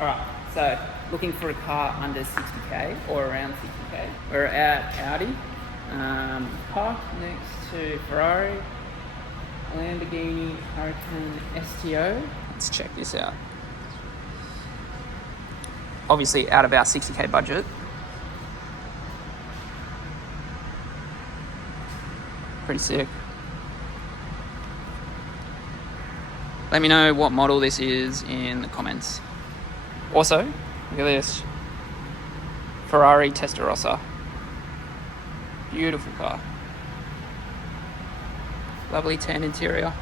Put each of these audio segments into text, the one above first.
Alright, so looking for a car under 60k or around 60k. We're at Audi, parked next to Ferrari, Lamborghini Huracan STO. Let's check this out. Obviously out of our 60k budget. Pretty sick. Let me know what model this is in the comments. Also, look at this. Ferrari Testarossa. Beautiful car. Lovely tan interior.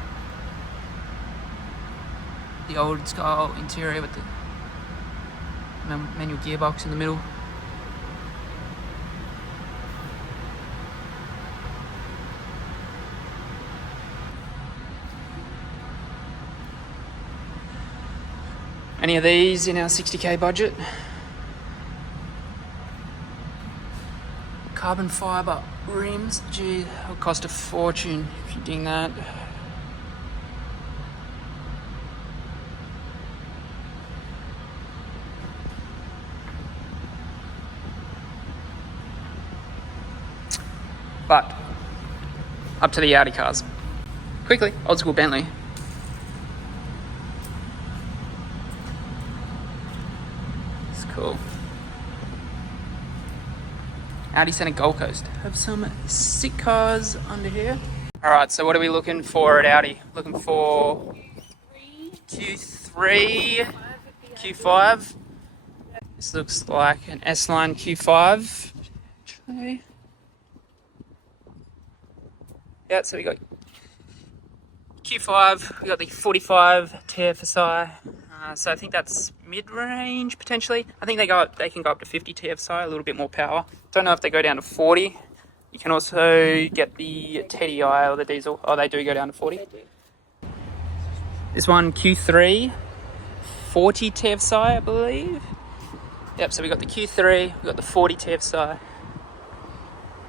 The old style interior with the manual gearbox in the middle. Any of these in our 60k budget? Carbon fibre rims, gee, it'll cost a fortune if you ding that. But up to the Audi cars. Quickly, old school Bentley. It's cool. Audi Centre Gold Coast. Have some sick cars under here. Alright, so what are we looking for at Audi? Looking for Q3, Q5. This looks like an S-Line Q5. Actually. Yeah, so we got Q5, we got the 45 TFSI. So I think that's mid-range potentially. I think they can go up to 50 TFSI, a little bit more power. Don't know if they go down to 40. You can also get the TDI or the diesel. Oh, they do go down to 40. This one Q3, 40 TFSI, I believe. Yep. So we got the Q3, we got the 40 TFSI.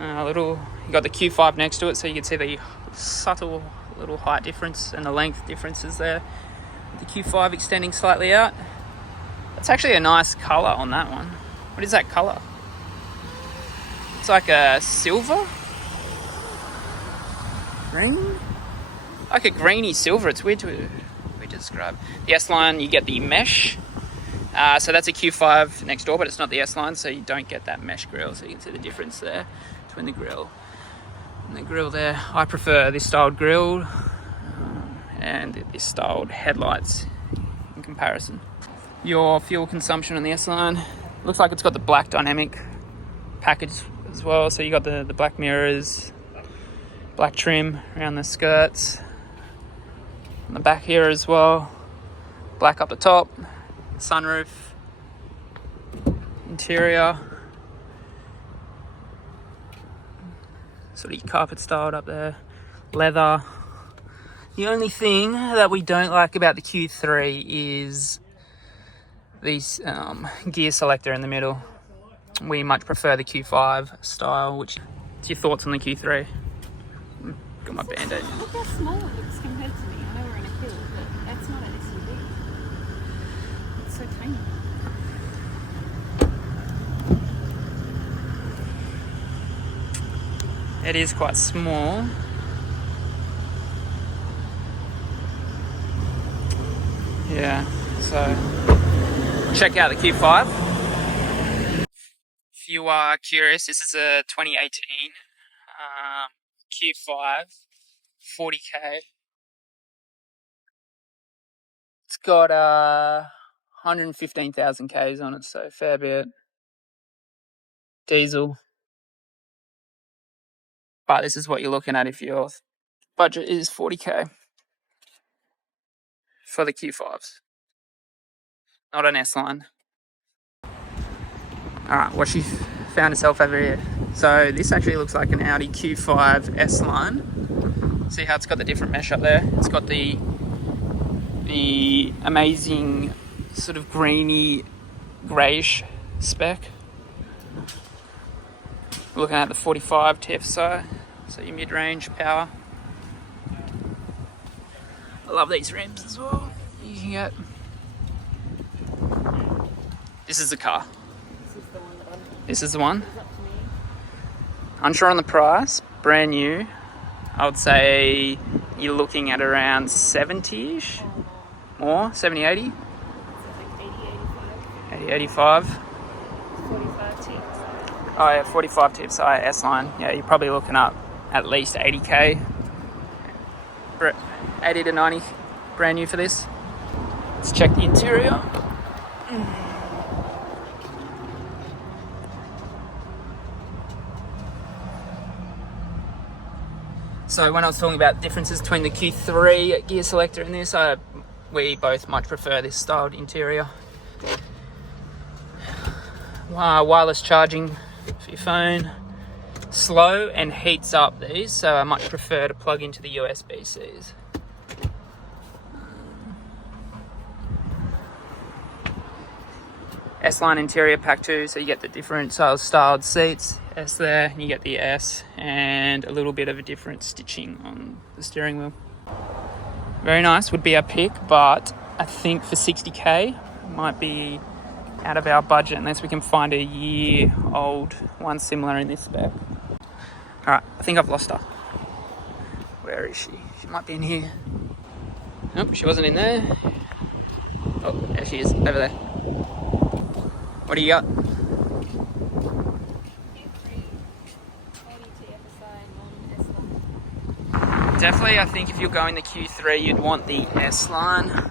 You got the Q5 next to it, so you can see the subtle little height difference and the length differences there. The Q5 extending slightly out. That's actually a nice colour on that one. What is that colour? It's like a silver? Green? Like a greeny silver. It's weird to describe. The S-Line, you get the mesh. So that's a Q5 next door, but it's not the S-Line, so you don't get that mesh grille. So you can see the difference there between the grille and the grille there. I prefer this styled grille and this styled headlights in comparison. Your fuel consumption on the S-Line looks like it's got the black dynamic package as well. So you got the black mirrors, black trim around the skirts, on the back here as well, black up the top, sunroof, interior, sort of carpet styled up there, leather. The only thing that we don't like about the Q3 is this gear selector in the middle. We much prefer the Q5 style. What's your thoughts on the Q3? Got my Band-Aid. Look how small it looks compared to me. I know we're in a hill, but that's not an SUV. It's so tiny. It is quite small. Yeah, so check out the Q5. If you are curious, this is a 2018 Q5, 40k. It's got 115,000 Ks on it, so fair bit. Diesel. But this is what you're looking at if your budget is 40k for the Q5s. Not an S-Line. Alright, what she found herself over here. So this actually looks like an Audi Q5 S-Line. See how it's got the different mesh up there? It's got the amazing sort of greeny, greyish spec. We're looking at the 45 TFSI, so your mid-range power. I love these rims as well. You can get This is the car. This is the one that I'm. This is the one. It's up to me. Unsure on the price. Brand new. I would say you're looking at around 70-ish. More? 70, 80? It's like 80, 85. 80, 85. 45 tips. Oh yeah, 45 TFSI S-Line. Yeah, you're probably looking up at least 80k. 80 to 90. Brand new for this. Let's check the interior. So when I was talking about differences between the Q3 gear selector and this, we both much prefer this styled interior. Wireless charging for your phone. Slow and heats up these, so I much prefer to plug into the USB-Cs. S-Line interior pack 2, so you get the different styled seats. S there, and you get the S, and a little bit of a different stitching on the steering wheel. Very nice, would be our pick, but I think for 60k, it might be out of our budget unless we can find a year-old one similar in this spec. Alright, I think I've lost her. Where is she? She might be in here. Nope, she wasn't in there. Oh, there she is, over there. What do you got? Definitely, I think if you're going the Q3, you'd want the S-Line.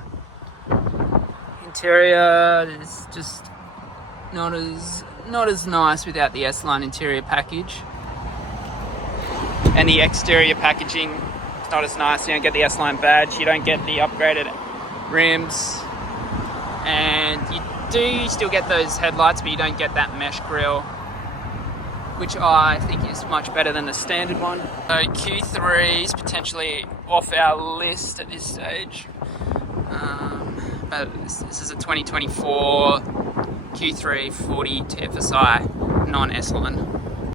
Interior is just not as nice without the S-Line interior package. And the exterior packaging is not as nice. You don't get the S-Line badge, you don't get the upgraded rims, and you do still get those headlights, but you don't get that mesh grille, which I think is much better than the standard one. So Q3 is potentially off our list at this stage. But this is a 2024 Q3 40 TFSI non-S-Line.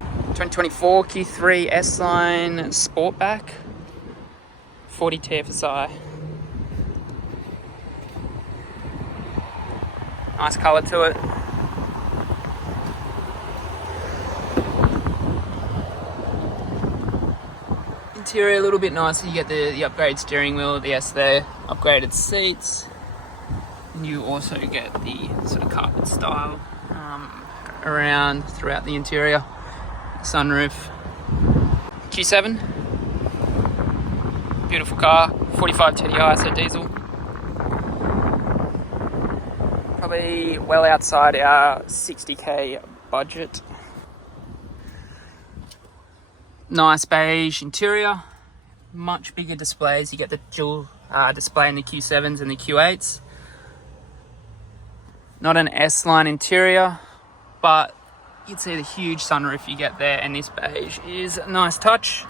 2024 Q3 S-Line Sportback 40 TFSI. Nice colour to it. Interior a little bit nicer. You get the upgraded steering wheel, the S there, upgraded seats. And you also get the sort of carpet style around throughout the interior. Sunroof. Q7. Beautiful car. 45 TDI, so diesel. Probably well outside our 60k budget. Nice beige interior, much bigger displays. You get the dual display in the Q7s and the Q8s. Not an S-Line interior, but you'd see the huge sunroof you get there, and this beige is a nice touch.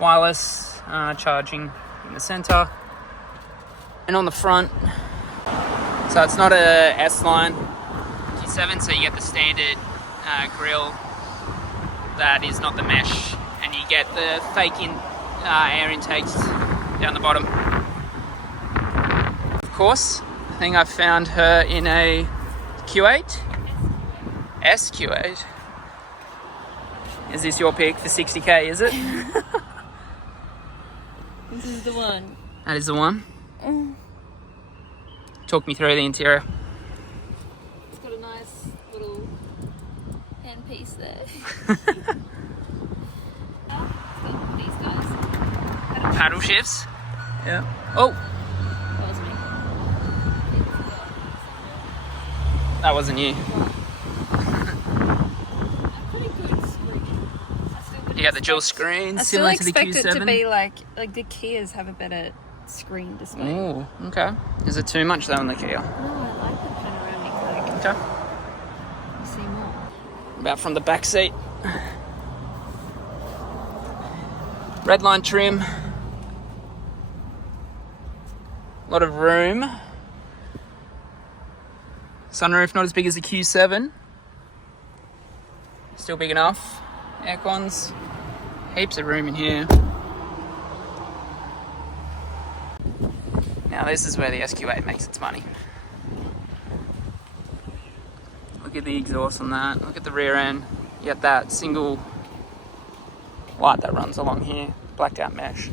Wireless charging in the center. And on the front, so it's not a S-Line Q7, so you get the standard grille that is not the mesh, and you get the fake air intakes down the bottom. Of course, I think I've found her in a Q8, SQ8. Is this your pick for 60k, is it? This is the one. That is the one. Talk me through the interior. It's got a nice little handpiece there. These guys. Paddle shifts. Yeah. Oh, That was me. that wasn't you. Pretty good screen. You got the dual screens, I still similar to the expect Q7. it to be like the Kias have a better screen display. Oh, okay. Is it too much though in the Kia? No, I like the panoramic. Like, Okay. you see more. About from the back seat. Red line trim. A lot of room. Sunroof not as big as the Q7. Still big enough. Aircons. Heaps of room in here. Now this is where the SQ8 makes its money. Look at the exhaust on that. Look at the rear end. You got that single light that runs along here. Blacked out mesh.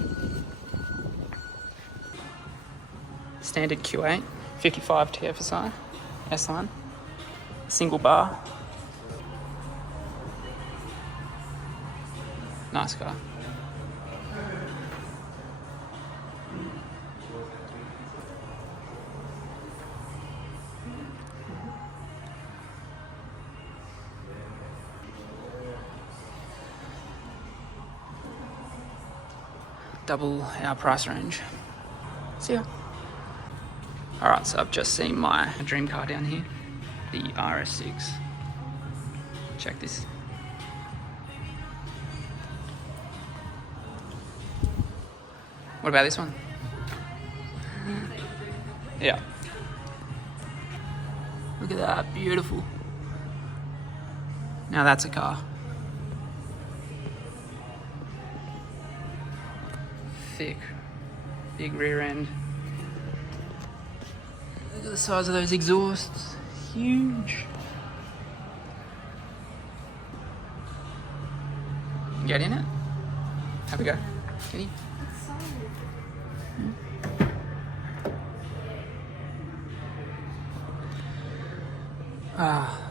Standard Q8. 55 TFSI. S-Line. Single bar. Nice car. Double our price range. See ya. Alright, so I've just seen my dream car down here. The RS6. Check this. What about this one? Yeah. Look at that, beautiful. Now that's a car. Thick, big rear end. Look at the size of those exhausts. Huge. Get in it. Have a go. Get in.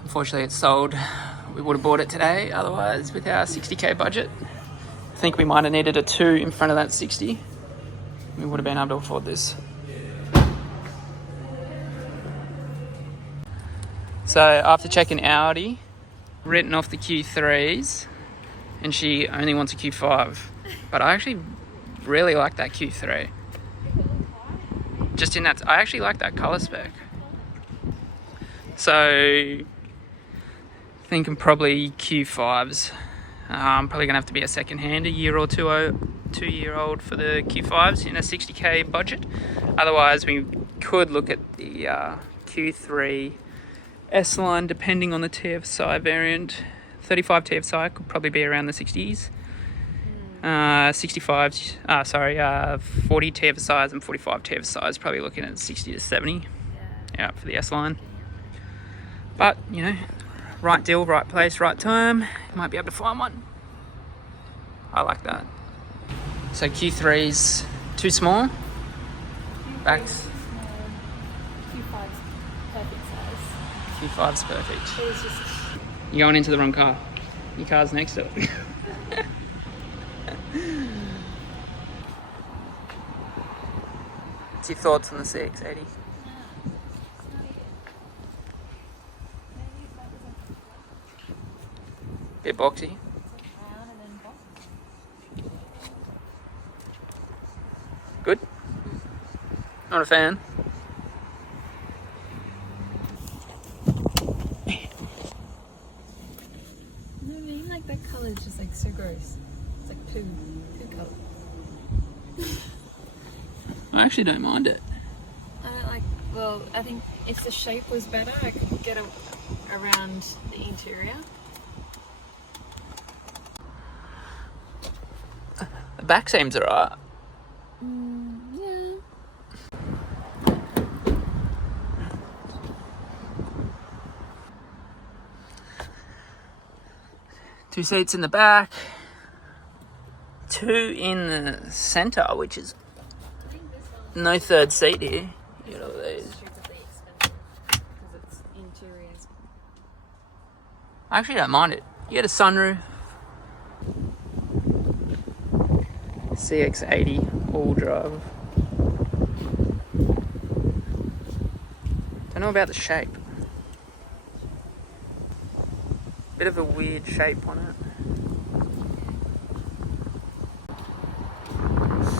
Unfortunately it's sold. We would have bought it today, otherwise with our 60k budget. I think we might have needed a 2 in front of that 60. We would have been able to afford this. So after checking Audi, written off the Q3s, and she only wants a Q5. But I actually really like that Q3. Just in that, I actually like that color spec. So thinking probably Q5s. Probably gonna have to be a second hand, a year or 2-year-old for the Q5s in a 60k budget. Otherwise, we could look at the Q3 S-Line, depending on the TFSI variant. 35 TFSI could probably be around the 60s. 40 TFSIs and 45 TFSIs, probably looking at 60 to 70. Yeah, for the S-Line. But, you know, right deal, right place, right time. Might be able to find one. I like that. So Q3's too small. Backs. Q5's perfect. You're going into the wrong car. Your car's next to it. What's your thoughts on the CX-80? Bit boxy. Good? Not a fan? You know what I mean? Like that colour's just like so gross. It's like poo colour. I actually don't mind it. I don't like, well, I think if the shape was better, I could get around the interior. The back seems alright. Yeah. 2 seats in the back. 2 in the centre, which is no third seat here. You got all these. Stupidly expensive because it's interiors. I actually don't mind it. You get a sunroof. CX-80 all drive. Don't know about the shape. Bit of a weird shape on it.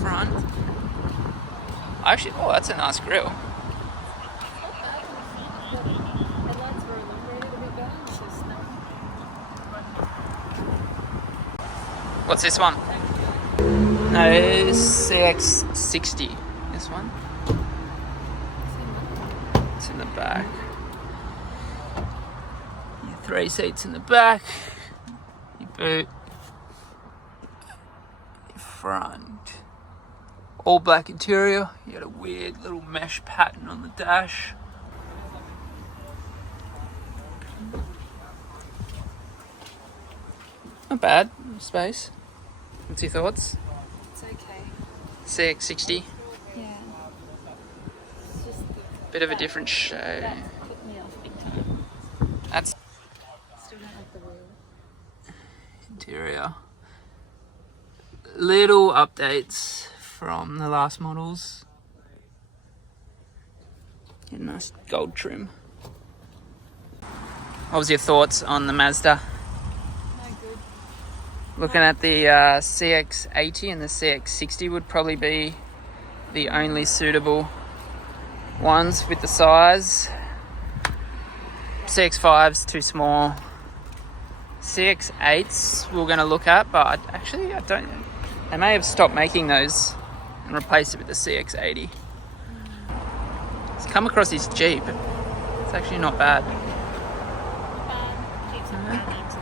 Front. Actually, oh, that's a nice grille. Headlights were illuminated a bit better, so snap. What's this one? No, it's CX-60. This one. It's in the back. 3 seats in the back. Your boot. Your front. All black interior. You got a weird little mesh pattern on the dash. Not bad. Space. What's your thoughts? It's okay. CX-60. Yeah. It's just Bit of a different shape. that put me off big time. That's Still don't like the wheel. interior. Little updates from the last models. Get a nice gold trim. What was your thoughts on the Mazda? No good. Looking at the CX-80 and the CX-60 would probably be the only suitable ones with the size. CX-5's too small. CX-8s we're going to look at, but actually I don't. They may have stopped making those and replaced it with the CX-80. It's come across this Jeep. It's actually not bad. Keeps on bad names.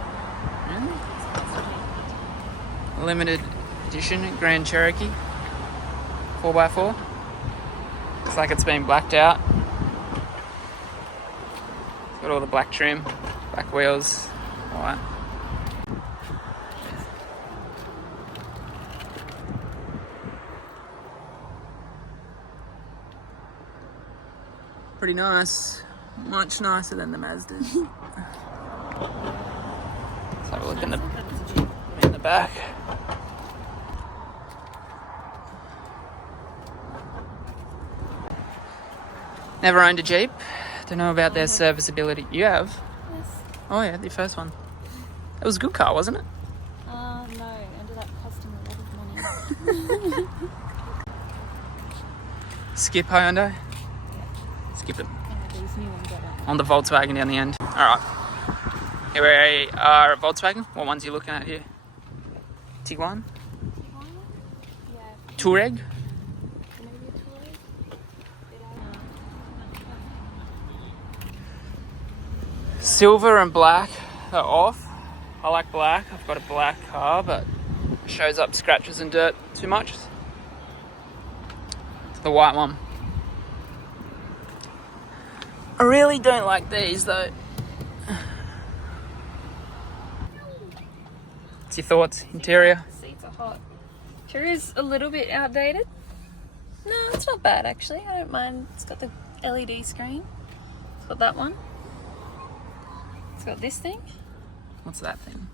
Really? Limited edition Grand Cherokee 4x4. Looks like it's been blacked out. It's got all the black trim, black wheels, all that. Pretty nice. Much nicer than the Mazdas. Let's have a look in the back. Never owned a Jeep. Don't know about their serviceability. You have? Yes. Oh yeah, the first one. It was a good car, wasn't it? No, ended up costing a lot of money. Skip Hyundai. Skip it. And these new ones I don't know. On the Volkswagen down the end. Alright. Here we are at Volkswagen. What ones are you looking at here? Tiguan? Yeah, Touareg? maybe a Touareg. Silver and black are off. I like black. I've got a black car, but it shows up scratches and dirt too much. It's the white one. I really don't like these though. What's your thoughts? Interior? Seats are hot. Interior's a little bit outdated. No, it's not bad actually. I don't mind. It's got the LED screen. It's got that one. It's got this thing. What's that thing?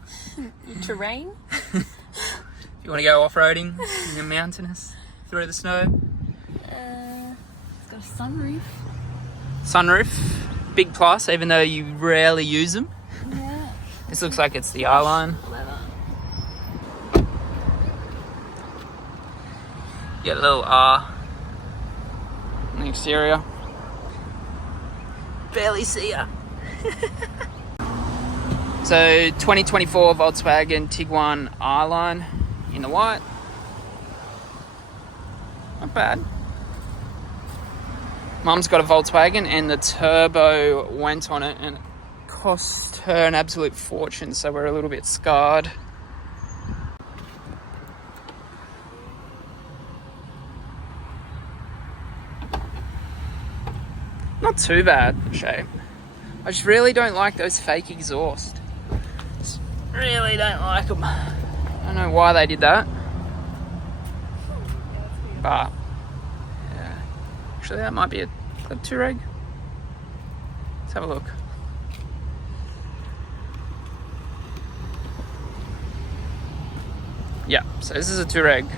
Terrain. If you want to go off-roading in the mountainous, through the snow. It's got a sunroof. Sunroof, big plus, even though you rarely use them. Yeah. This looks like it's the R-Line. Leather. You got a little R on the exterior. Barely see ya. So 2024 Volkswagen Tiguan R-Line in the white. Not bad. Mum's got a Volkswagen and the turbo went on it and it cost her an absolute fortune, so we're a little bit scarred. Not too bad, shape. I just really don't like those fake exhausts. Just really don't like them. I don't know why they did that. But, yeah. Actually, that might be a Touareg. Let's have a look. Yeah, so this is a Touareg.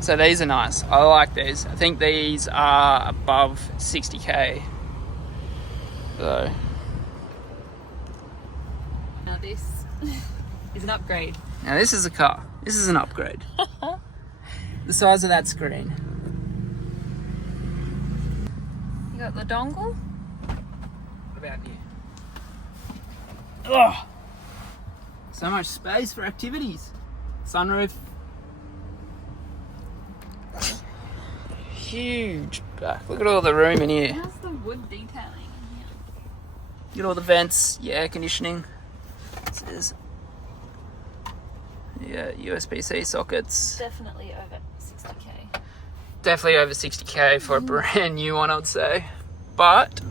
So these are nice. I like these. I think these are above 60k. So. Now this is an upgrade. Now this is a car. This is an upgrade. The size of that screen. You got the dongle. What about you? Ugh. So much space for activities. Sunroof. Huge back. Look at all the room in here. How's the wood detailing in here? Get all the vents, the air conditioning. This is USB-C sockets. Definitely over 60k. Definitely over 60k for a brand new one, I'd say. But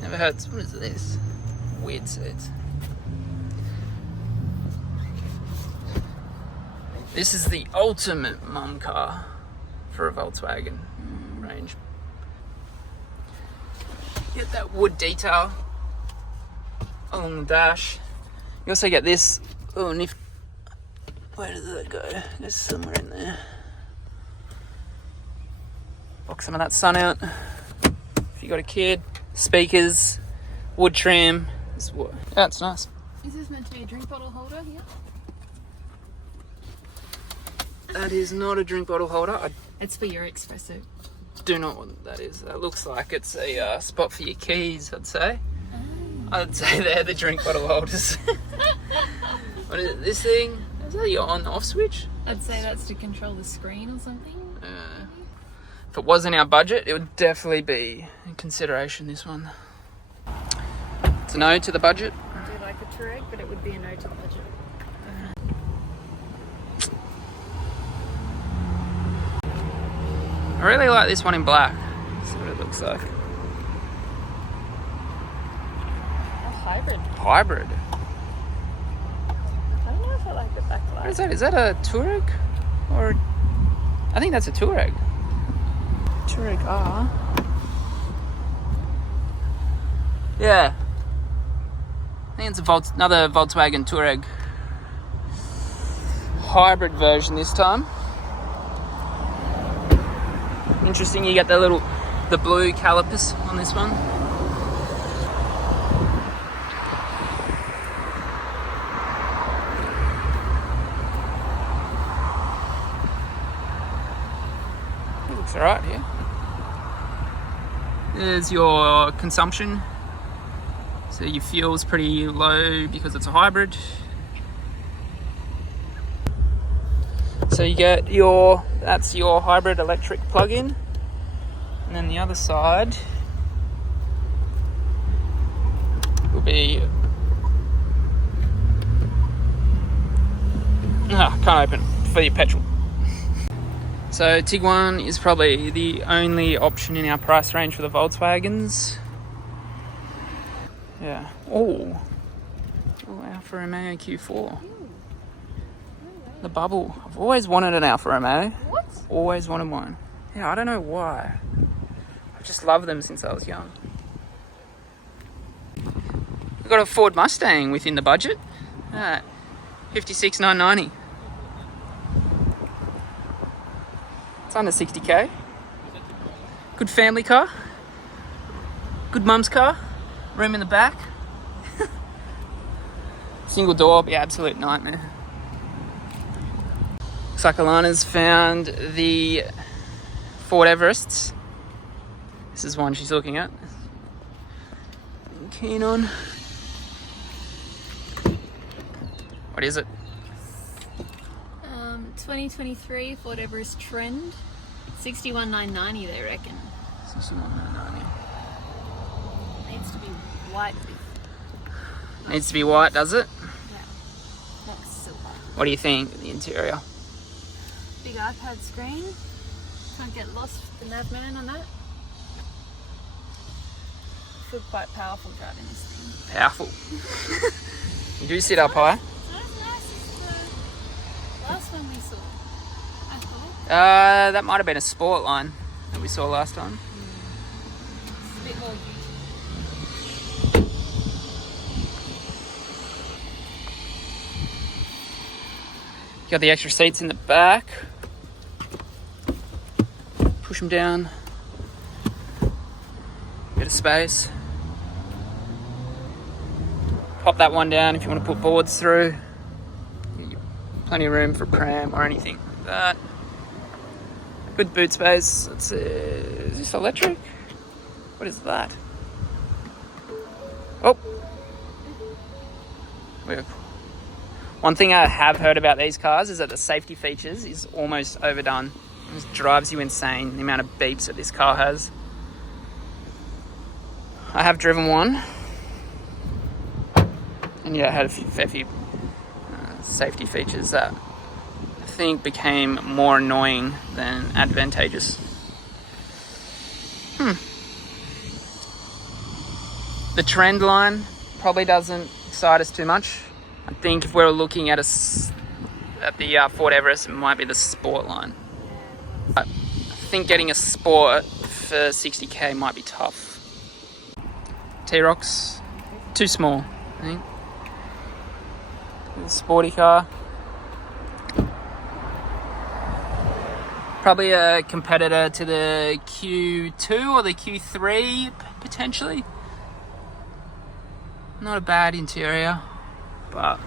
never hurts. What is this? Weird seats. This is the ultimate mum car for a Volkswagen range. Get that wood detail along the dash. You also get this little nifty. Where does that go? There's somewhere in there. Block some of that sun out. If you got a kid, speakers, wood trim. Yeah, it's nice. Is this meant to be a drink bottle holder here? That is not a drink bottle holder. I It's for your espresso. do not know what that is. That looks like it's a spot for your keys, I'd say. I'd say they're the drink bottle holders. What is it? This thing? Is that your on-off switch? I'd say that's to control the screen or something. If it was in our budget, it would definitely be in consideration, this one. It's a no to the budget. I do like a Touareg, but it would be a no to the budget. I really like this one in black. That's what it looks like. A hybrid. Hybrid. I don't know if I like the backlight. What is that? Is that a Touareg? Or I think that's a Touareg. Touareg R. Yeah. I think it's another Volkswagen Touareg. Hybrid version this time. Interesting, you get the blue calipers on this one. It looks alright here. There's your consumption. So your fuel's pretty low because it's a hybrid. So you get that's your hybrid electric plug-in. And then the other side will be... can't open, for your petrol. So Tiguan is probably the only option in our price range for the Volkswagens. Yeah. Oh, Alfa Romeo Q4. The bubble. I've always wanted an Alfa Romeo. What? Always wanted one. Yeah, I don't know why. I've just loved them since I was young. We've got a Ford Mustang within the budget. $56,990. It's under 60k. Good family car. Good mum's car. Room in the back. Single door, be absolute nightmare. Looks like Alana's found the Ford Everests. This is one she's looking at. I'm keen on. What is it? 2023 Ford Everest Trend. 61,990 they reckon. 61,990. Needs to be white. Needs to be white, does it? Yeah. Not silver. What do you think of the interior? Big iPad screen. Can't get lost with the Navman on that. I feel quite powerful driving this thing. Powerful. You do sit up high. It's nice. It's the last one we saw, I thought. That might have been a sport line that we saw last time. It's a bit more Got the extra seats in the back. Push them down. Bit of space. Pop that one down if you want to put boards through. Plenty of room for pram or anything like that. Good boot space. Is this electric? What is that? Oh. One thing I have heard about these cars is that the safety features is almost overdone. It just drives you insane, the amount of beeps that this car has. I have driven one. And yeah, it had a fair few safety features that I think became more annoying than advantageous. The trend line probably doesn't excite us too much. I think if we were looking at at the Ford Everest, it might be the Sport line. I think getting a Sport for 60k might be tough. T-Rocs, too small, I think. Little sporty car. Probably a competitor to the Q2 or the Q3, potentially. Not a bad interior, but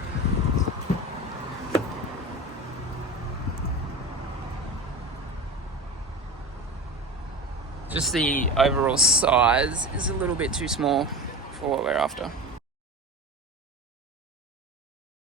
just the overall size is a little bit too small for what we're after.